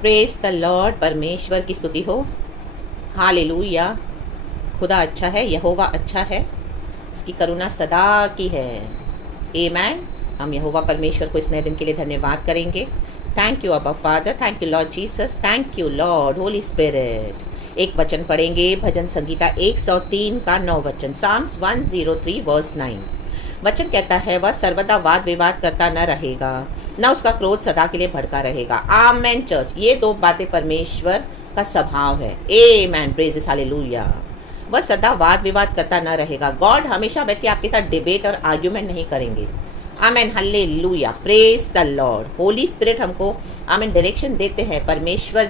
Praise the Lord. परमेश्वर की स्तुति हो। हालेलुया। खुदा अच्छा है, यहोवा अच्छा है, उसकी करुणा सदा की है। आमेन। हम यहोवा परमेश्वर को इस नए दिन के लिए धन्यवाद करेंगे। थैंक यू अबा father, thank you Lord Jesus, thank you Lord Holy spirit. एक वचन पढ़ेंगे, भजन संगीता 103 का 9 वचन, साम्स 103 वर्स 9। वचन कहता है, वह सर्वदा वाद विवाद करता न रहेगा, न उसका क्रोध सदा के लिए भड़का रहेगा। आमेन चर्च। ये दो बातें परमेश्वर का स्वभाव है। आमेन, प्रेज हालेलुया। वह सदा वाद विवाद करता न रहेगा। गॉड हमेशा बैठ के आपके साथ डिबेट और आर्ग्यूमेंट नहीं करेंगे। Amen, hallelujah, praise the Lord. Holy Spirit हमको आमेन डायरेक्शन देते हैं। परमेश्वर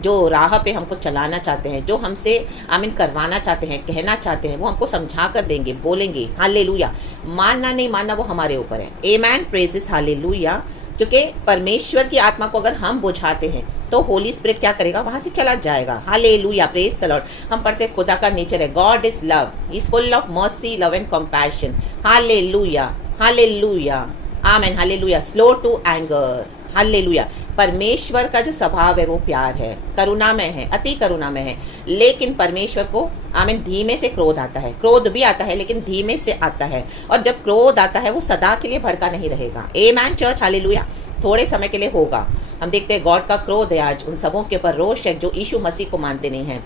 जो राह पे हमको चलाना चाहते हैं, जो हमसे आमीन करवाना चाहते हैं, कहना चाहते हैं, वो हमको समझा कर देंगे, बोलेंगे। हालेलुया। मानना नहीं मानना वो हमारे ऊपर है। आमेन, प्रेजेस हालेलुया। क्योंकि परमेश्वर की आत्मा को अगर हम बुझाते हैं तो होली स्पिरिट क्या करेगा, वहां से चला जाएगा। Hallelujah, praise the Lord. हम पढ़ते हैं खुदा का नेचर है, God is love, is full of mercy, love and compassion. Hallelujah, hallelujah, amen, hallelujah. Slow to anger, hallelujah. परमेश्वर का जो स्वभाव है वो प्यार है, करुणामय है, अति करुणामय है। लेकिन परमेश्वर को आमीन धीमे से क्रोध आता है। क्रोध भी आता है लेकिन धीमे से आता है। और जब क्रोध आता है वो सदा के लिए भड़का नहीं रहेगा। आमेन चर्च, हालेलुया। थोड़े समय के लिए होगा। हम देखते हैं गॉड का क्रोध है आज उन सबों के ऊपर, रोष है जो यीशु मसीह को मानते नहीं हैं।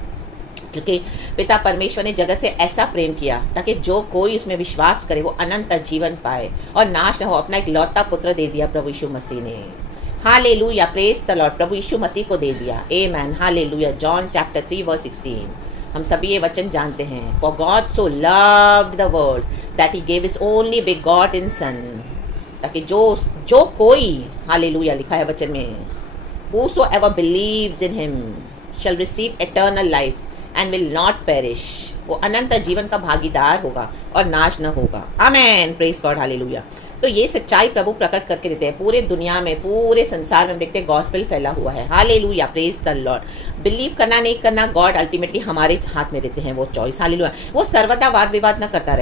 क्योंकि पिता परमेश्वर ने जगत से ऐसा प्रेम किया ताकि जो कोई उसमें विश्वास करे वो अनंत जीवन पाए और नाश न हो। अपना एक लौता पुत्र दे दिया प्रभु यीशु मसीह ने। Hallelujah, praise the Lord. प्रभु यीशु मसीह को दे दिया। Amen, hallelujah. John chapter 3 verse 16। हम सभी ये वचन जानते हैं। For God so loved the world that he gave his only begotten son, ताकि जो कोई, हालेलुया लिखा है वचन में, whosoever believes in him shall receive eternal life and will not perish, वो अनंत जीवन का भागीदार होगा और नाश न होगा। आमेन, प्रेज गॉड, हालेलुया। तो ये सच्चाई प्रभु प्रकट करके देते हैं। पूरे दुनिया में, पूरे संसार में देखते हैं गॉस्पेल फैला हुआ है। Hallelujah, praise the Lord. Believe करना नहीं करना गॉड अल्टीमेटली हमारे हाथ में देते हैं वो चॉइस। हालेलुया। वो सर्वदा वाद विवाद न करता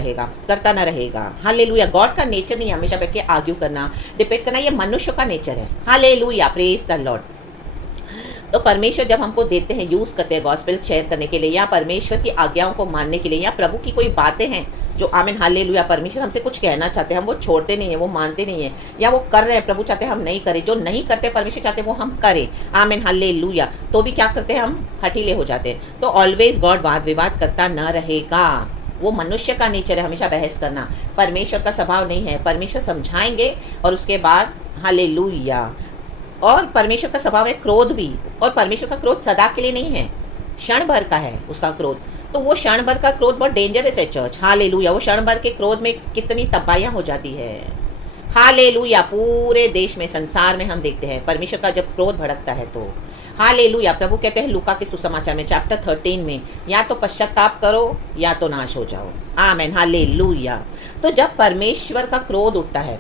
न रहेगा। हालेलुया। गॉड का नेचर नहीं हमेशा बैठ के आर्ग्यू करना, डिबेट करना, ये मनुष्य का नेचर है। Hallelujah, praise the Lord. तो परमेश्वर जब हमको देते हैं, यूज़ करते हैं गॉस्पेल शेयर करने के लिए, या परमेश्वर की आज्ञाओं को मानने के लिए, या प्रभु की कोई बातें हैं जो आमीन हालेलुया परमेश्वर हमसे कुछ कहना चाहते हैं, हम वो छोड़ते नहीं हैं, वो मानते नहीं हैं, या वो कर रहे हैं, प्रभु चाहते हैं हम नहीं करें, जो नहीं करते परमेश्वर चाहते हैं वो हम करें। आमीन हालेलुया। तो भी क्या करते हैं, हम हठीले हो जाते हैं। तो ऑलवेज गॉड वाद विवाद करता न रहेगा। वो मनुष्य का नेचर है हमेशा बहस करना, परमेश्वर का स्वभाव नहीं है। परमेश्वर समझाएंगे और उसके बाद हालेलुया। और परमेश्वर का स्वभाव है क्रोध भी, और परमेश्वर का क्रोध सदा के लिए नहीं है, क्षण भर का है उसका क्रोध। तो वो क्षण भर का क्रोध बहुत डेंजरस है चर्च। हालेलुया। वो क्षण भर के क्रोध में कितनी तबाहियां हो जाती है। हालेलुया। पूरे देश में, संसार में हम देखते हैं परमेश्वर का जब क्रोध भड़कता है तो हालेलुया। प्रभु कहते हैं लूका के सुसमाचार में चैप्टर 13 में, या तो पश्चाताप करो या तो नाश हो जाओ। आमेन, हालेलुया। तो जब परमेश्वर का क्रोध उठता है,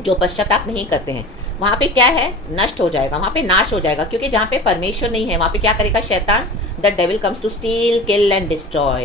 जो पश्चाताप नहीं करते हैं, वहाँ पे क्या है, नष्ट हो जाएगा, वहाँ पे नाश हो जाएगा। क्योंकि जहाँ पे परमेश्वर नहीं है वहाँ पे क्या करेगा शैतान, the devil comes to steal, kill and destroy.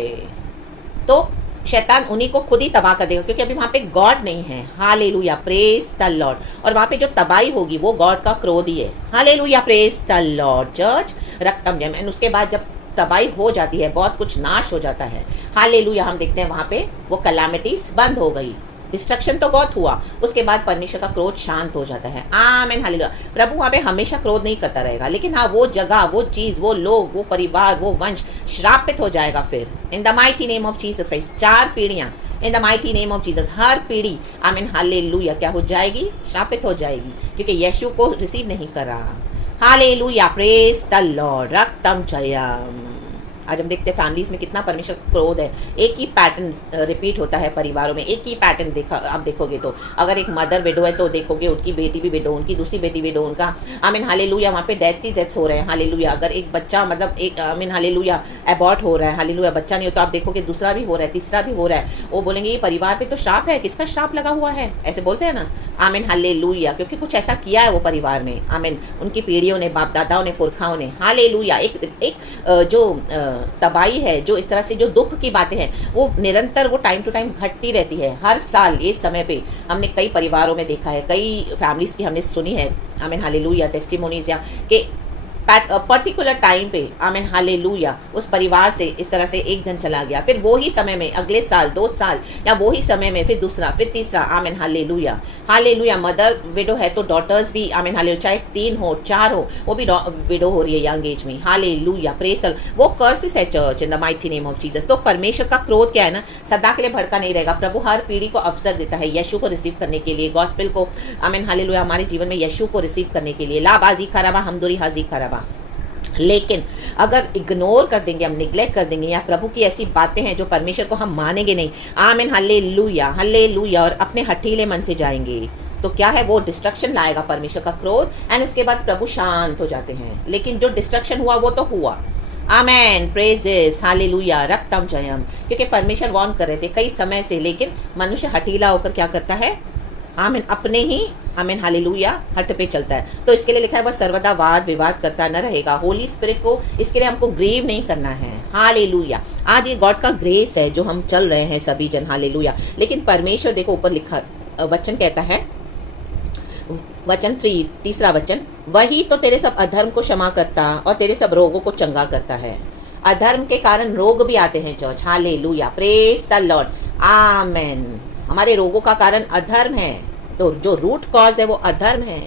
तो शैतान उन्हीं को खुद ही तबाह कर देगा, क्योंकि अभी वहाँ पे गॉड नहीं है। Hallelujah, praise the Lord. और वहाँ पे जो तबाही होगी वो गॉड का क्रोध ही है। Hallelujah, praise the Lord church. रक्तम जम, एंड उसके बाद जब तबाही हो जाती है, बहुत कुछ नाश हो जाता है। हालेलुया। हम देखते हैं वहाँ पे वो कैलामिटीज बंद हो गई, डिस्ट्रक्शन तो बहुत हुआ, उसके बाद परमेश्वर का क्रोध शांत हो जाता है। आमेन, हालेलुया। प्रभु वहाँ पे हमेशा क्रोध नहीं करता रहेगा, लेकिन हाँ वो जगह, वो चीज़, वो लोग, वो परिवार, वो वंश श्रापित हो जाएगा फिर। In the mighty name of Jesus. 4 पीढ़ियाँ in the mighty name of Jesus, हर पीढ़ी आमेन हालेलुया क्या हो जाएगी, श्रापित हो जाएगी, क्योंकि यीशु को रिसीव नहीं करा। Hallelujah, praise the Lord. रक्तम जयम। आज हम देखते हैं फैमिलीज में कितना परमेश्वर क्रोध है। एक ही पैटर्न रिपीट होता है परिवारों में, एक ही पैटर्न देखा आप देखोगे तो। अगर एक मदर विडो है तो देखोगे उनकी बेटी भी विडो, उनकी दूसरी बेटी विडो, उनका आमीन हालेलुया वहाँ पे डेथ्स हो रहे हैं। हालेलुया। अगर एक बच्चा मतलब एक आमीन हालेलुया अबॉर्ट हो रहा है, हालेलुया बच्चा नहीं हो, तो आप देखोगे दूसरा भी हो रहा है, तीसरा भी हो रहा है। वो बोलेंगे ये परिवार पे तो श्राप है, किसका श्राप लगा हुआ है, ऐसे बोलते हैं ना। आमीन हालेलुया। क्योंकि कुछ ऐसा किया है वो परिवार में, आमीन, उनकी पीढ़ियों ने, बाप दादाओं ने, पुरखाओं ने। हालेलुया। एक जो तबाही है, जो इस तरह से जो दुख की बातें हैं, वो निरंतर वो टाइम टू टाइम घटती रहती है। हर साल इस समय पे हमने कई परिवारों में देखा है, कई फैमिलीज़ की हमने सुनी है, आमीन हालेलुया, टेस्टिमोनीज, या कि पर्टिकुलर टाइम पे, आमीन हालेलुया, उस परिवार से इस तरह से एक जन चला गया, फिर वो ही समय में अगले साल 2 साल या वो ही समय में फिर दूसरा, फिर तीसरा, आमीन हालेलुया, हालेलुया। मदर विडो है तो डॉटर्स भी, आमीन हालेलुया, चाहे 3 हो 4 हो, वो भी विडो हो रही है यंग एज में, हालेलुया, प्रेज द लॉर्ड। वो कर्सेस है church, in the mighty name of Jesus. तो परमेश्वर का क्रोध क्या है ना, सदा के लिए भड़का नहीं रहेगा। प्रभु हर पीढ़ी को अवसर देता है यीशु को रिसीव करने के लिए, गॉस्पेल को, आमीन हालेलुया, हमारे जीवन में यीशु को रिसीव करने के लिए। लाबाजी खराबा हमदुरी हाजी खराबा। लेकिन अगर इग्नोर कर देंगे, हम निग्लेक्ट कर देंगे, या प्रभु की ऐसी बातें हैं जो परमेश्वर को हम मानेंगे नहीं, आमीन हालेलुया, हालेलुया, और अपने हठीले मन से जाएंगे, तो क्या है, वो डिस्ट्रक्शन लाएगा परमेश्वर का क्रोध, एंड उसके बाद प्रभु शांत हो जाते हैं। लेकिन जो डिस्ट्रक्शन हुआ वो तो हुआ, आमेन, प्रेजेस, हालेलुया, रक्तम जयम, क्योंकि परमेश्वर वार्न कर रहे थे कई समय से, लेकिन मनुष्य हठीला होकर क्या करता है, आमीन, अपने ही, आमीन हालेलुया, हट पे चलता है। तो इसके लिए लिखा है वह सर्वदा वाद विवाद करता न रहेगा। होली स्पिरिट को इसके लिए हमको ग्रीव नहीं करना है, हालेलुया। आज ये गॉड का ग्रेस है जो हम चल रहे हैं सभी जन, हालेलुया। लेकिन परमेश्वर, देखो ऊपर लिखा वचन कहता है, वचन 3, तीसरा वचन, वही तो तेरे सब अधर्म को क्षमा करता और तेरे सब रोगों को चंगा करता है। अधर्म के कारण रोग भी आते हैं church, hallelujah, praise the Lord, amen. हमारे रोगों का कारण अधर्म है, तो जो रूट कॉज है वो अधर्म है,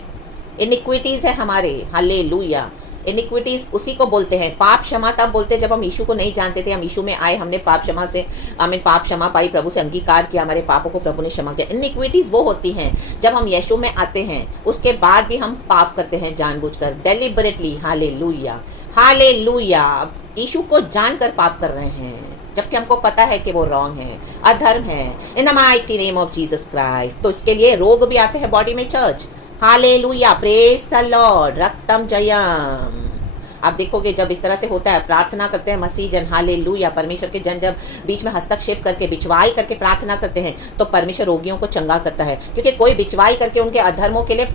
इनिक्विटीज़ है हमारे, हालेलुया। इनिक्विटीज़ उसी को बोलते हैं, पाप क्षमा तब बोलते हैं जब हम यीशु को नहीं जानते थे, हम यीशु में आए, हमने पाप क्षमा से, आमीन, पाप क्षमा पाई, प्रभु से अंगीकार किया, हमारे पापों को प्रभु ने क्षमा किया। इनिक्विटीज़ वो होती हैं जब हम यीशु में आते हैं, उसके बाद भी हम पाप करते हैं जानबूझकर, डेलिबरेटली, हालेलुया, हालेलुया। यीशु को जानकर पाप कर रहे हैं जबकि हमको पता है कि वो रॉन्ग है, अधर्म है, in the mighty name of Jesus Christ. तो इसके लिए रोग भी आते हैं बॉडी में church, hallelujah, praise the Lord, रक्तम जयम। आप देखोगे जब इस तरह से होता है, प्रार्थना करते हैं मसीह जन, हालेलुया, परमेश्वर के जन जब बीच में हस्तक्षेप करके, बिचवाई करके प्रार्थना करते हैं, तो परमेश्वर रोगियों को चंगा करता है, क्योंकि कोई बिचवाई करके उनके अधर्मों के लिए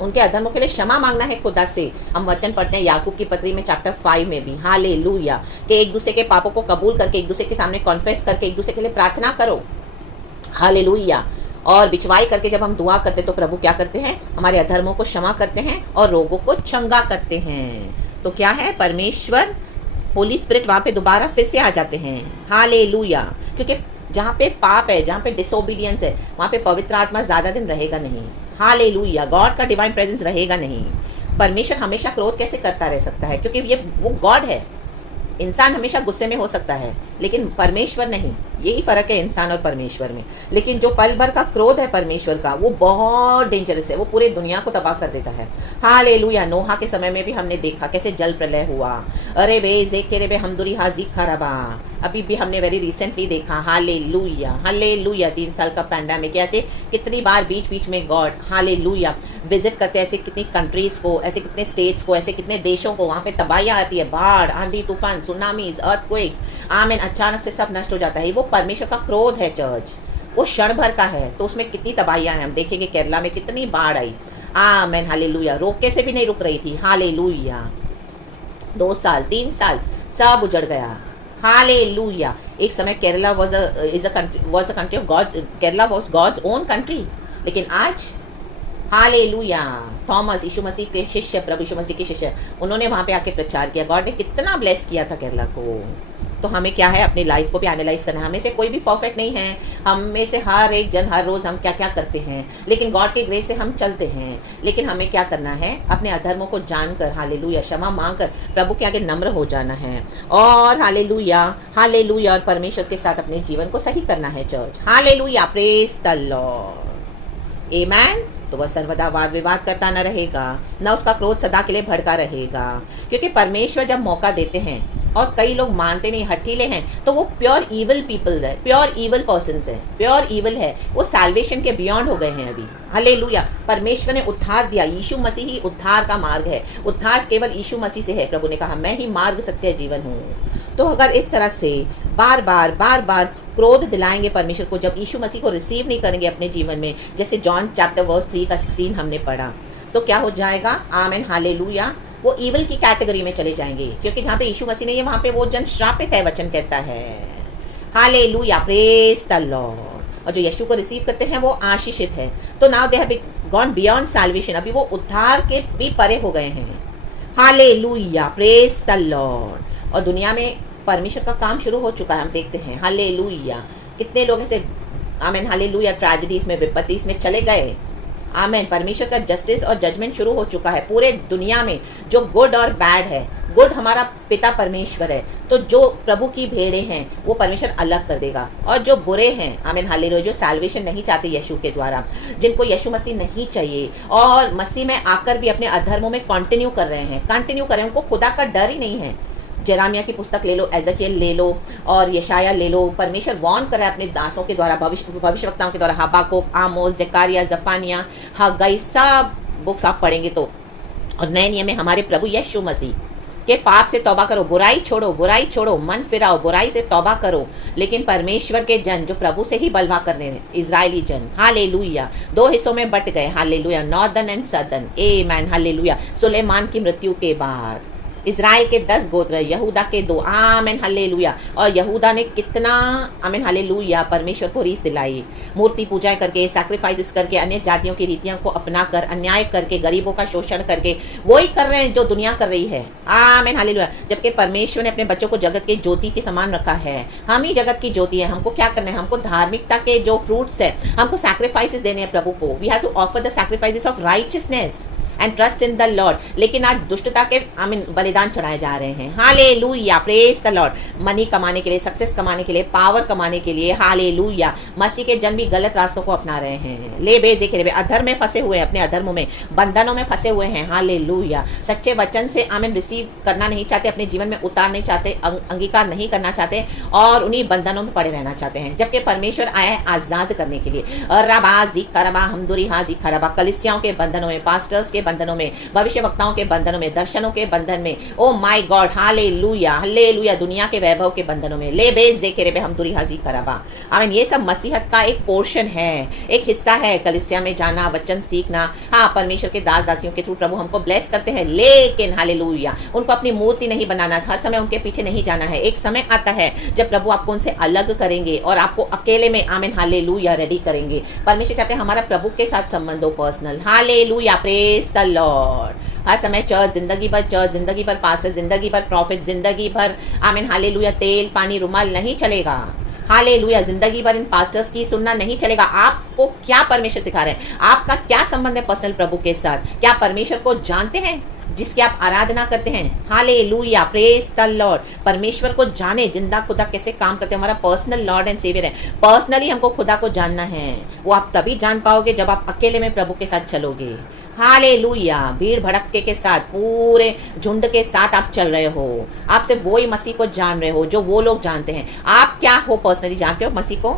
उनके अधर्मों के लिए क्षमा मांगना है खुदा से। हम वचन पढ़ते हैं याकूब की पत्री में चैप्टर 5 में भी, हालेलुया, कि एक दूसरे के पापों को कबूल करके, एक दूसरे के सामने कॉन्फेस करके, एक दूसरे के लिए प्रार्थना करो, हालेलुया। और बिचवाई करके जब हम दुआ करते तो प्रभु क्या करते हैं, हमारे अधर्मों को क्षमा करते हैं और रोगों को चंगा करते हैं। तो क्या है, परमेश्वर, होली स्पिरिट वहाँ पे दोबारा फिर से आ जाते हैं, हालेलुया। क्योंकि जहाँ पे पाप है, जहाँ पे डिसोबीडियंस है, वहाँ पे पवित्र आत्मा ज़्यादा दिन रहेगा नहीं, हालेलुया, गॉड का डिवाइन प्रेजेंस रहेगा नहीं। परमेश्वर हमेशा क्रोध कैसे करता रह सकता है, क्योंकि ये वो गॉड है। इंसान हमेशा गुस्से में हो सकता है लेकिन परमेश्वर नहीं, यही फ़र्क है इंसान और परमेश्वर में। लेकिन जो पल भर का क्रोध है परमेश्वर का, वो बहुत डेंजरस है, वो पूरे दुनिया को तबाह कर देता है, हालेलुया। नोहा के समय में भी हमने देखा कैसे जल प्रलय हुआ, अरे बे जेके रे बे हमदुरी हाजी खराबा, अभी भी हमने वेरी रिसेंटली देखा, हालेलुया, हालेलुया, 3 साल का पैंडेमिक, ऐसे कितनी बार बीच बीच में गॉड, हालेलुया, विजिट करते हैं ऐसे कितनी कंट्रीज़ को, ऐसे कितने स्टेट्स को, ऐसे कितने देशों को, वहाँ पे तबाहियाँ आती है, बाढ़, आंधी तूफान, सुनामीज, अर्थक्वेक्स, आमीन, अचानक से सब नष्ट हो जाता है। वो परमेश्वर का क्रोध है चर्च, वो क्षण भर का है, तो उसमें कितनी तबाहियाँ हैं। हम देखेंगे केरला में कितनी बाढ़ आई, आमीन, हालेलुया, रोके से भी नहीं रुक रही थी, हालेलुया, 2 साल 3 साल सब उजड़ गया, हालेलुया। एक समय Kerala was a country of God, Kerala was God's own country, लेकिन आज हालेलुया, थॉमस यीशु मसीह के शिष्य, प्रभु यीशु मसीह के शिष्य, उन्होंने वहाँ पे आके प्रचार किया, गॉड ने कितना ब्लेस किया था केरला को। तो हमें क्या है, अपनी लाइफ को भी एनालाइज करना है। हमें से कोई भी परफेक्ट नहीं है, हम में से हर एक जन हर रोज़ हम क्या क्या करते हैं, लेकिन गॉड के ग्रेस से हम चलते हैं। लेकिन हमें क्या करना है, अपने अधर्मों को जानकर, हालेलुया, क्षमा मांगकर प्रभु के आगे नम्र हो जाना है, और हालेलुया, हालेलुया, और परमेश्वर के साथ अपने जीवन को सही करना है church, hallelujah, praise the Lord, amen. तो वह सर्वदा वाद विवाद करता न रहेगा, न उसका क्रोध सदा के लिए भड़का रहेगा, क्योंकि परमेश्वर जब मौका देते हैं, और कई लोग मानते नहीं, हठीले हैं, तो वो प्योर ईवल पीपल्स है, प्योर ईवल पर्सन्स है, प्योर ईवल है, वो सैल्वेशन के बियॉन्ड हो गए हैं अभी, हालेलुया। परमेश्वर ने उद्धार दिया, यीशु मसीह ही उद्धार का मार्ग है, उद्धार केवल यीशु मसीह से है। प्रभु ने कहा मैं ही मार्ग, सत्य, जीवन हूँ। तो अगर इस तरह से बार बार क्रोध दिलाएंगे परमेश्वर को, जब यीशु मसीह को रिसीव नहीं करेंगे अपने जीवन में, जैसे जॉन चैप्टर वर्स 3 का 16 हमने पढ़ा, तो क्या हो जाएगा, आमेन, हालेलुया, वो ईवल की कैटेगरी में चले जाएंगे, क्योंकि जहाँ पे यीशु मसीह नहीं है वहाँ पे वो जन श्रापित है, वचन कहता है। Hallelujah, praise the Lord. और जो यीशु को रिसीव करते हैं वो आशीषित है। तो now they have gone beyond salvation, अभी वो उद्धार के भी परे हो गए हैं। Hallelujah, praise the Lord. और दुनिया में परमेश्वर का काम शुरू हो चुका है, हम देखते हैं। हालेलुया, कितने लोग ऐसे आमेन हालेलुया ट्रेजेडीज में, विपत्तिस में चले गए। आमेन, परमेश्वर का जस्टिस और जजमेंट शुरू हो चुका है पूरे दुनिया में। जो गुड और बैड है, गुड हमारा पिता परमेश्वर है, तो जो प्रभु की भेड़ें हैं वो परमेश्वर अलग कर देगा। और जो बुरे हैं, आमीन हालेलुया, जो सैल्वेशन नहीं चाहते यीशु के द्वारा, जिनको यीशु मसीह नहीं चाहिए और मसीह में आकर भी अपने अधर्मों में कंटिन्यू कर रहे हैं, उनको खुदा का डर ही नहीं है। जेरामिया की पुस्तक ले लो, एजकियल ले लो और यशाया ले लो। परमेश्वर वॉर्न कर रहा है अपने दासों के द्वारा, भविष्यवक्ताओं के द्वारा। हबाकुक, आमोस, जकारिया, जफानिया, हग्गाई, सब बुक्स आप पढ़ेंगे तो। और नए नियम में हमारे प्रभु यीशु मसीह के पाप से तौबा करो, बुराई छोड़ो, मन फिराओ, बुराई से तौबा करो। लेकिन परमेश्वर के जन जो प्रभु से ही बलवा कर रहे हैं, इजरायली जन, हालेलुया, 2 हिस्सों में बट गए। Hallelujah, northern and southern. Amen, hallelujah. Suleman की मृत्यु के बाद इजराइल के 10 गोत्र, यहूदा के 2। Amen hallelujah. और यहूदा ने कितना आमेन हालेलुया परमेश्वर को रीस दिलाई, मूर्ति पूजाएं करके, सैक्रिफाइसेस करके, अन्य जातियों की रीतियों को अपना कर, अन्याय करके, गरीबों का शोषण करके, वही कर रहे हैं जो दुनिया कर रही है। Amen hallelujah. जबकि परमेश्वर ने अपने बच्चों को जगत के ज्योति के समान रखा है। हम ही जगत की ज्योति है। हमको क्या करना है? हमको धार्मिकता के जो फ्रूट्स है, हमको सैक्रिफाइसेस देने हैं प्रभु को। We have to offer the sacrifices of righteousness and trust in the Lord. लेकिन आज दुष्टता के आमीन बलिदान चढ़ाए जा रहे हैं। Hallelujah, praise the Lord. Money कमाने के लिए, सक्सेस कमाने के लिए, पावर कमाने के लिए, हालेलुया। मसीह के जन भी गलत रास्तों को अपना रहे हैं। ले बेजे के अधर्म में फंसे हुए हैं, अपने अधर्मों में, बंधनों में फंसे हुए हैं। हालेलुया। सच्चे वचन से आमीन रिसीव करना नहीं चाहते, अपने जीवन में उतार नहीं चाहते, अंगीकार नहीं करना चाहते और उन्हीं बंधनों में पड़े रहना चाहते हैं। जबकि परमेश्वर आया है आजाद करने के लिए। रबा जी खरबा हमदुरी हाजी खरबा, कलिसियाओं के बंधनों में, पास्टर्स के बंधनों में, भविष्य वक्ताओं के बंधनों में, दर्शनों के बंधन में, oh my God, hallelujah hallelujah, दुनिया के वैभव के बंधनों में, ले बेज दे के हम दुरी हाजी खराबा। आमीन। ये सब मसीहत का एक पोर्शन है, एक हिस्सा है। कलिसिया में जाना, वचन सीखना। हाँ, परमेश्वर के दास दासियों के थ्रू प्रभु हमको ब्लेस करते हैं, लेकिन हालेलुया उनको अपनी मूर्ति नहीं बनाना, हर समय उनके पीछे नहीं जाना है। एक समय आता है जब प्रभु आपको उनसे अलग करेंगे और आपको अकेले में आमीन हालेलुया रेडी करेंगे। परमेश्वर चाहते हैं हमारा प्रभु के साथ संबंध हो, personal. Hallelujah, praise the Lord. हर समय चर्च, जिंदगी भर पास्टर, जिंदगी भर प्रॉफिट, जिंदगी भर आमीन हालेलुया तेल पानी रुमाल नहीं चलेगा। हालेलुया, जिंदगी भर इन पास्टर्स की सुनना नहीं चलेगा। आपको क्या परमेश्वर सिखा रहे हैं? आपका क्या संबंध है पर्सनल प्रभु के साथ? क्या परमेश्वर को जानते हैं जिसकी आप आराधना करते हैं? Hallelujah, praise the Lord. परमेश्वर को जाने, जिंदा खुदा कैसे काम करते हैं। हमारा पर्सनल लॉर्ड एंड सेवियर है। पर्सनली हमको खुदा को जानना है। वो आप तभी जान पाओगे जब आप अकेले में प्रभु के साथ चलोगे। हालेलुया, भीड़ भड़के के साथ, पूरे झुंड के साथ आप चल रहे हो। आप सिर्फ वो ही मसीह को जान रहे हो जो वो लोग जानते हैं। आप क्या हो? पर्सनली जानते हो मसीह को?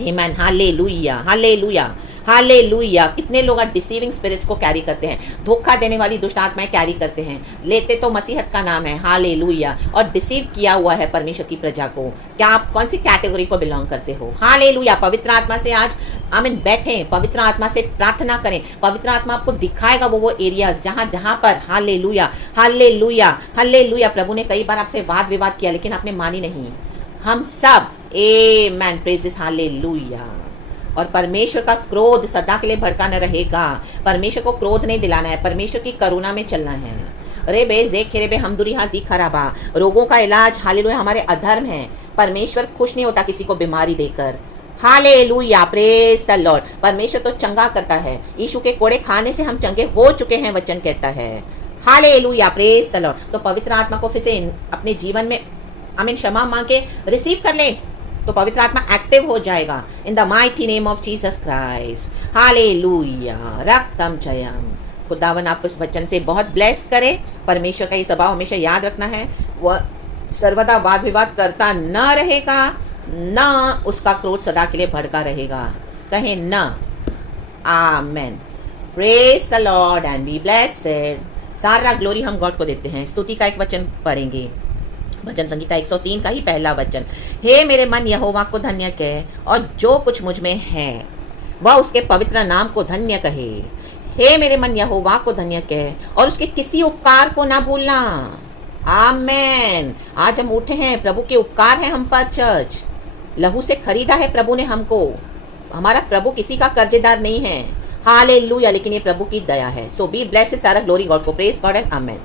आमीन, हालेलुया हालेलुया हालेलुया। कितने लोग डिसीविंग स्पिरिट्स को कैरी करते हैं, धोखा देने वाली दुष्ट आत्माएं कैरी करते हैं। लेते तो मसीहत का नाम है, हालेलुया, और डिसीव किया हुआ है परमेश्वर की प्रजा को। क्या आप कौन सी कैटेगरी को बिलोंग करते हो? हालेलुया। पवित्र आत्मा से आज आमीन बैठें, पवित्र आत्मा से प्रार्थना करें। पवित्र आत्मा आपको दिखाएगा वो एरियाज जहाँ पर हालेलुया हालेलुया हालेलुया प्रभु ने कई बार आपसे वाद विवाद किया लेकिन आपने मानी नहीं। हम सब आमीन, प्रेज़ हालेलुया। और परमेश्वर का क्रोध सदा के लिए भड़का न रहेगा। परमेश्वर को क्रोध नहीं दिलाना है, परमेश्वर की करुणा में चलना है। रे बे जे खेरे बे हमदुरी हाजी खराबा। रोगों का इलाज हालेलुया हमारे अधर्म है। परमेश्वर खुश नहीं होता किसी को बीमारी देकर। Hallelujah, praise the Lord. परमेश्वर तो चंगा करता है। यीशु के कोड़े खाने से हम चंगे हो चुके हैं, वचन कहता है। Hallelujah, praise the Lord. तो पवित्र आत्मा को फिर से अपने जीवन में आमीन क्षमा मांग के रिसीव कर ले तो पवित्र आत्मा एक्टिव हो जाएगा। In the mighty name of Jesus Christ. Hallelujah, रक्तम जयम। खुदावन आपको इस वचन से बहुत ब्लेस करे। परमेश्वर का ये स्वभाव हमेशा याद रखना है, वह सर्वदा वाद विवाद करता न रहेगा, न उसका क्रोध सदा के लिए भड़का रहेगा। कहें न। Amen. Praise the Lord and be blessed. सारा ग्लोरी हम गॉड को देते हैं। स्तुति का एक वचन पढ़ेंगे, भजन संगीता 103 का ही पहला वचन। हे मेरे मन यहोवा को धन्य कहे और जो कुछ मुझ में है वह उसके पवित्र नाम को धन्य कहे। हे मेरे मन यहोवा को धन्य कह और उसके किसी उपकार को ना भूलना। आमेन। आज हम उठे हैं, प्रभु के उपकार हैं हम पर चर्च। लहू से खरीदा है प्रभु ने हमको। हमारा प्रभु किसी का कर्जेदार नहीं है। हालेलुया, लेकिन ये प्रभु की दया है। सो बी ब्लेस्ड, सारा ग्लोरी गॉड को, प्रेज गॉड एंड आमेन।